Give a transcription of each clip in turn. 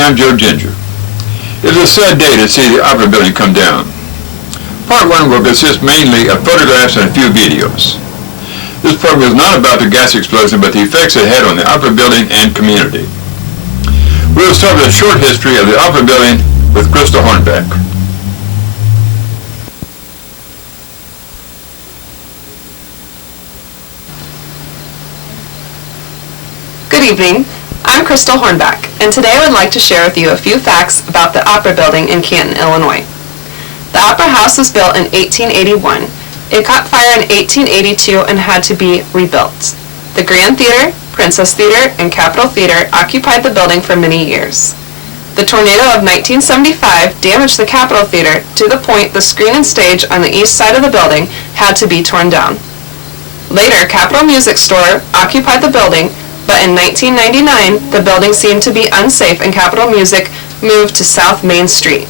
I'm Joe Ginger. It is a sad day to see the Opera building come down. Part 1 will consist mainly of photographs and a few videos. This program is not about the gas explosion, but the effects it had on the Opera building and community. We will start with a short history of the Opera building with Crystal Hornback. Good evening. I'm Crystal Hornback, and today I would like to share with you a few facts about the Opera building in Canton, Illinois. The Opera House was built in 1881. It caught fire in 1882 and had to be rebuilt. The Grand Theater, Princess Theater, and Capitol Theater occupied the building for many years. The tornado of 1975 damaged the Capitol Theater to the point the screen and stage on the east side of the building had to be torn down. Later, Capitol Music Store occupied the building, but in 1999, the building seemed to be unsafe and Capitol Music moved to South Main Street.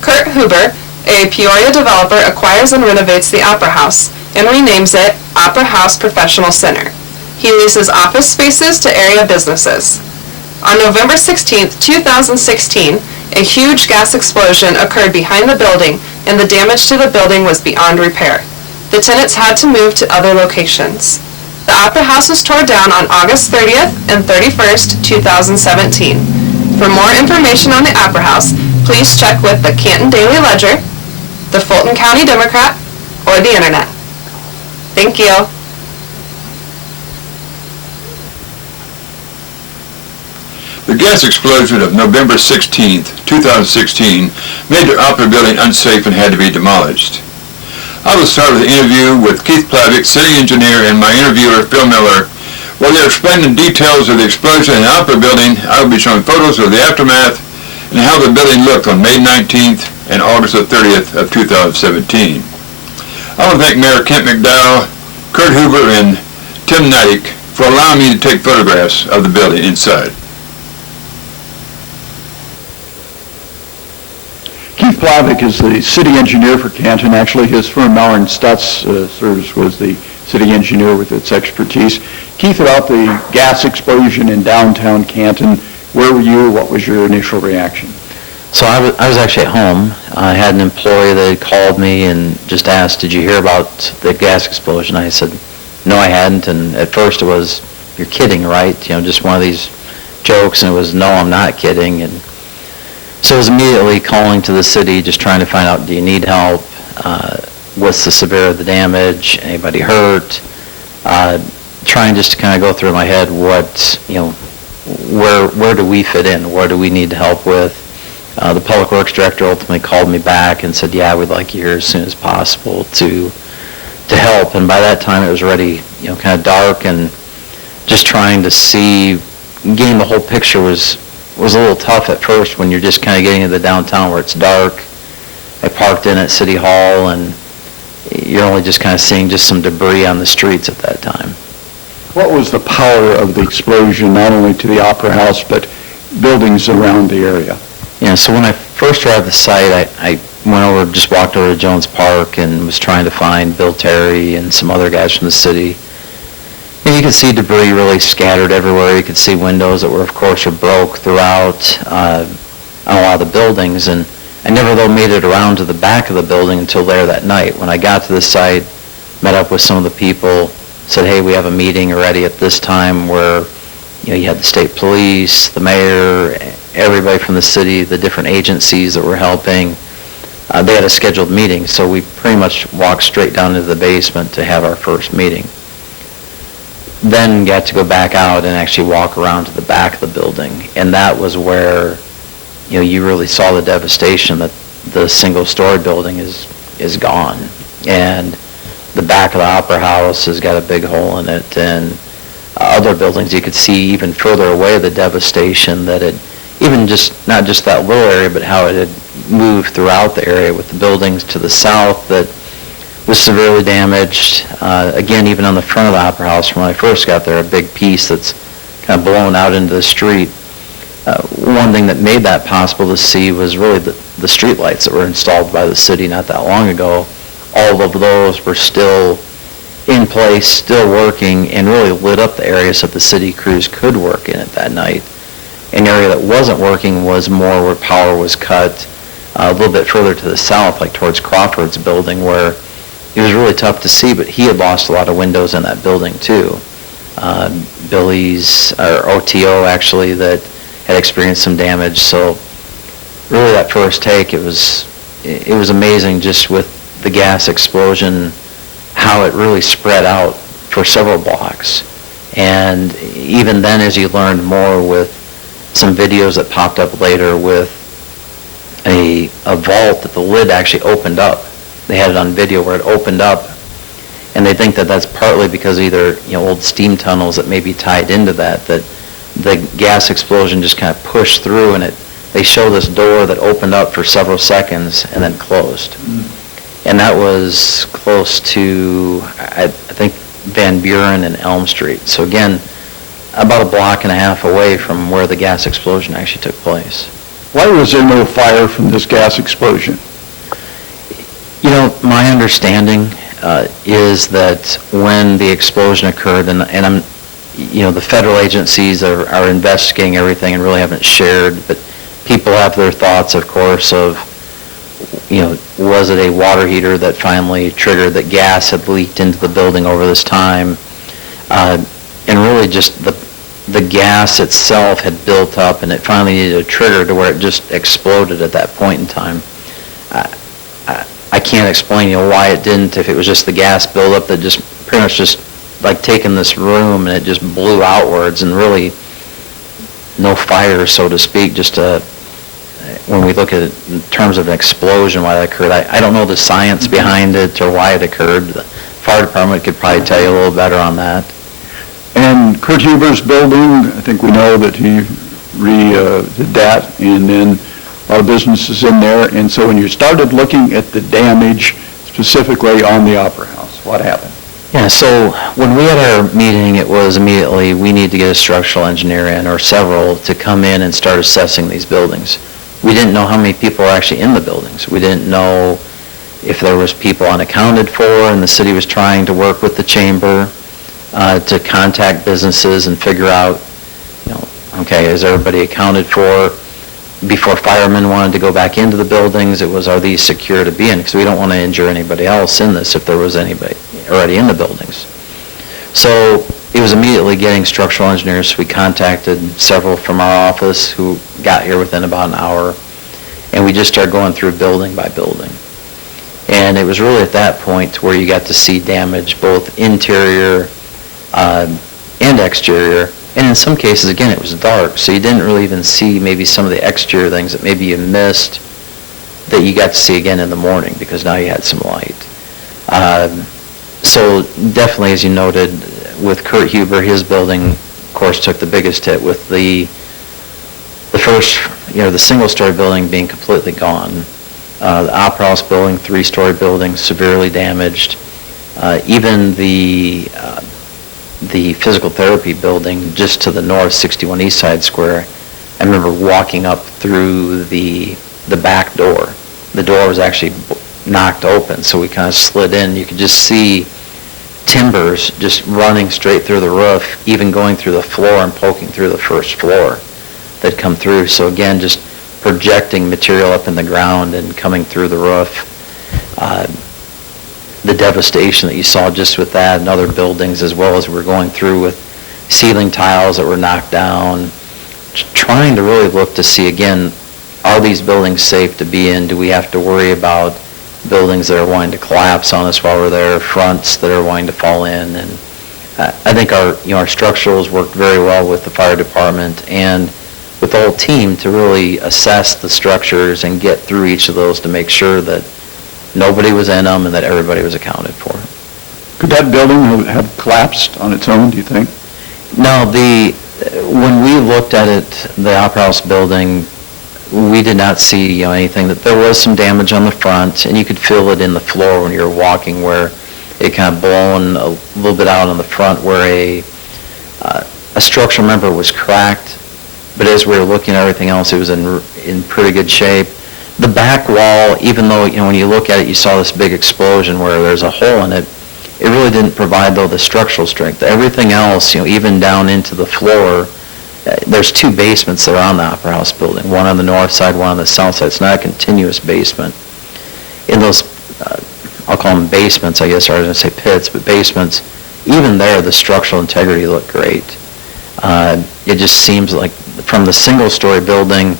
Kurt Huber, a Peoria developer, acquires and renovates the Opera House and renames it Opera House Professional Center. He leases office spaces to area businesses. On November 16, 2016, a huge gas explosion occurred behind the building and the damage to the building was beyond repair. The tenants had to move to other locations. The Opera House was torn down on August 30th and 31st, 2017. For more information on the Opera House, please check with the Canton Daily Ledger, the Fulton County Democrat, or the Internet. Thank you. The gas explosion of November 16, 2016 made the Opera building unsafe and had to be demolished. I will start with an interview with Keith Plavic, city engineer, and my interviewer, Phil Miller. While they're explaining details of the explosion in the Opera building, I will be showing photos of the aftermath and how the building looked on May 19th and August the 30th of 2017. I want to thank Mayor Kent McDowell, Kurt Huber, and Tim Natick for allowing me to take photographs of the building inside. Keith Plavic is the city engineer for Canton. Actually, his firm, Miller and serves was the city engineer with its expertise. Keith, about the gas explosion in downtown Canton, where were you? What was your initial reaction? So I was actually at home. I had an employee that had called me and just asked, did you hear about the gas explosion? I said, no, I hadn't. And at first it was, you're kidding, right? You know, just one of these jokes. And it was, no, I'm not kidding. And so I was immediately calling to the city, just trying to find out, do you need help? What's the severity of the damage? Anybody hurt? Trying just to kind of go through in my head what, you know, where do we fit in? Where do we need help with? The Public Works Director ultimately called me back and said, yeah, we'd like you here as soon as possible to help. And by that time it was already, you know, kind of dark, and just trying to see, getting the whole picture was a little tough at first when you're just kind of getting into the downtown where it's dark. I parked in at City Hall, and you're only just kind of seeing just some debris on the streets at that time. What was the power of the explosion, not only to the Opera House, but buildings around the area? Yeah, so when I first arrived at the site, I went over, just walked over to Jones Park and was trying to find Bill Terry and some other guys from the city. And you could see debris really scattered everywhere. You could see windows that were, of course, broke throughout on a lot of the buildings. And I never, though, made it around to the back of the building until there that night. When I got to the site, met up with some of the people, said, hey, we have a meeting already at this time where, you know, you had the state police, the mayor, everybody from the city, the different agencies that were helping. They had a scheduled meeting, so we pretty much walked straight down into the basement to have our first meeting. Then got to go back out and actually walk around to the back of the building, and that was where, you know, you really saw the devastation that the single-story building is gone, and the back of the Opera House has got a big hole in it, and other buildings you could see even further away the devastation that it, even just not just that little area, but how it had moved throughout the area, with the buildings to the south that was severely damaged. Again, even on the front of the Opera House, when I first got there, a big piece that's kind of blown out into the street. One thing that made that possible to see was really the street lights that were installed by the city not that long ago. All of those were still in place, still working, and really lit up the areas that the city crews could work in at that night. An area that wasn't working was more where power was cut a little bit further to the south, like towards Crawford's building, where it was really tough to see, but he had lost a lot of windows in that building too. Billy's, or OTO actually, that had experienced some damage. So really that first take, it was amazing just with the gas explosion, how it really spread out for several blocks. And even then, as you learned more with some videos that popped up later with a vault that the lid actually opened up. They had it on video where it opened up, and they think that that's partly because either old steam tunnels that may be tied into that the gas explosion just kind of pushed through, and they show this door that opened up for several seconds and then closed. And that was close to, I think, Van Buren and Elm Street. So again, about a block and a half away from where the gas explosion actually took place. Why was there no fire from this gas explosion? My understanding is that when the explosion occurred, and I'm, the federal agencies are investigating everything and really haven't shared, but people have their thoughts, of course, of, was it a water heater that finally triggered that gas had leaked into the building over this time? And really just the gas itself had built up, and it finally needed a trigger to where it just exploded at that point in time. I can't explain, why it didn't, if it was just the gas buildup that just pretty much just like taken this room and it just blew outwards, and really no fire, so to speak, just when we look at it in terms of an explosion, why that occurred. I don't know the science behind it or why it occurred. The fire department could probably tell you a little better on that. And Kurt Huber's building, I think we know that he redid that, and then a lot of businesses in there. And so when you started looking at the damage specifically on the Opera House, what happened? Yeah, so when we had our meeting, it was immediately we need to get a structural engineer in, or several, to come in and start assessing these buildings. We didn't know how many people were actually in the buildings. We didn't know if there was people unaccounted for, and the city was trying to work with the chamber to contact businesses and figure out, okay, is everybody accounted for? Before firemen wanted to go back into the buildings, it was, are these secure to be in? Because we don't want to injure anybody else in this if there was anybody already in the buildings. So it was immediately getting structural engineers. We contacted several from our office who got here within about an hour, and we just started going through building by building. And it was really at that point where you got to see damage, both interior and exterior. And in some cases, again, it was dark, so you didn't really even see maybe some of the exterior things that maybe you missed that you got to see again in the morning, because now you had some light. So definitely, as you noted, with Kurt Huber, his building, of course, took the biggest hit with the first, the single-story building being completely gone. The Opera House building, 3-story building, severely damaged. Even the physical therapy building just to the north, 61 East Side Square, I remember walking up through the back door. The door was actually knocked open, so we kind of slid in. You could just see timbers just running straight through the roof, even going through the floor and poking through the first floor that come through. So again, just projecting material up in the ground and coming through the roof. The devastation that you saw just with that and other buildings, as well as we're going through with ceiling tiles that were knocked down, trying to really look to see, again, are these buildings safe to be in? Do we have to worry about buildings that are wanting to collapse on us while we're there, fronts that are wanting to fall in? And I think our structurals worked very well with the fire department and with the whole team to really assess the structures and get through each of those to make sure that nobody was in them and that everybody was accounted for. Could that building have collapsed on its own, do you think? No, when we looked at it, the Opera House building, we did not see anything. That there was some damage on the front, and you could feel it in the floor when you were walking, where it kind of blown a little bit out on the front, where a structural member was cracked. But as we were looking at everything else, it was in pretty good shape. The back wall, even though when you look at it, you saw this big explosion where there's a hole in it. It really didn't provide, though, the structural strength. Everything else, even down into the floor, there's two basements that are on the Opera House building, one on the north side, one on the south side. It's not a continuous basement. In those, I'll call them basements, I guess, or I was going to say pits, but basements, even there, the structural integrity looked great. It just seems like from the single-story building,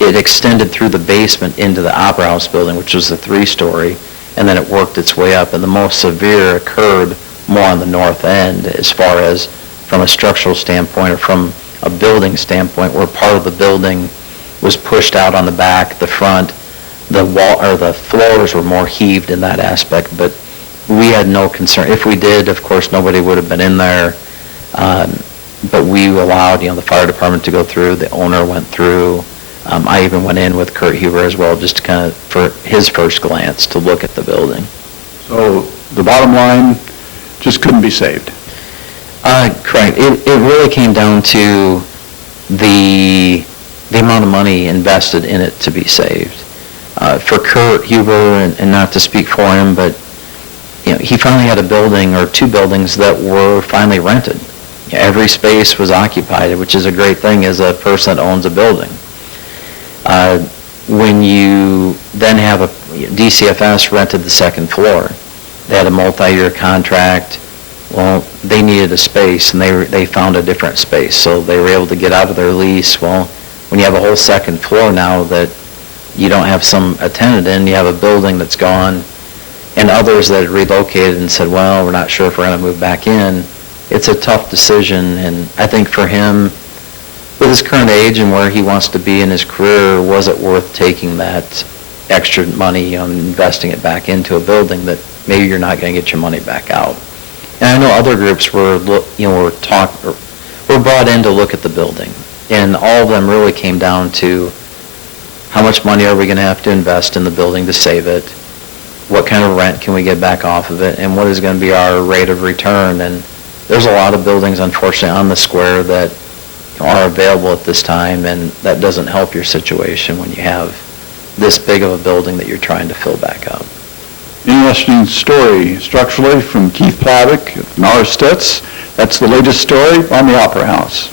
it extended through the basement into the Opera House building, which was the three-story, and then it worked its way up. And the most severe occurred more on the north end as far as from a structural standpoint or from a building standpoint, where part of the building was pushed out on the back, the front, the wall or the floors were more heaved in that aspect, but we had no concern. If we did, of course, nobody would have been in there, but we allowed, the fire department to go through, the owner went through. I even went in with Kurt Huber as well, just to kind of, for his first glance, to look at the building. So the bottom line, just couldn't be saved. Correct. It really came down to the amount of money invested in it to be saved. For Kurt Huber, and not to speak for him, but he finally had a building or two buildings that were finally rented. Every space was occupied, which is a great thing as a person that owns a building. When you then have DCFS rented the second floor, they had a multi-year contract. Well, they needed a space, and they found a different space, so they were able to get out of their lease. Well, when you have a whole second floor now that you don't have a tenant in, you have a building that's gone, and others that had relocated and said, well, we're not sure if we're going to move back in. It's a tough decision, and I think for him, with his current age and where he wants to be in his career, was it worth taking that extra money on investing it back into a building that maybe you're not going to get your money back out? And I know other groups were brought in to look at the building, and all of them really came down to how much money are we going to have to invest in the building to save it? What kind of rent can we get back off of it? And what is going to be our rate of return? And there's a lot of buildings, unfortunately, on the square that are available at this time, and that doesn't help your situation when you have this big of a building that you're trying to fill back up. Interesting story structurally from Keith Plavic of Miller Stutz. That's the latest story on the Opera House.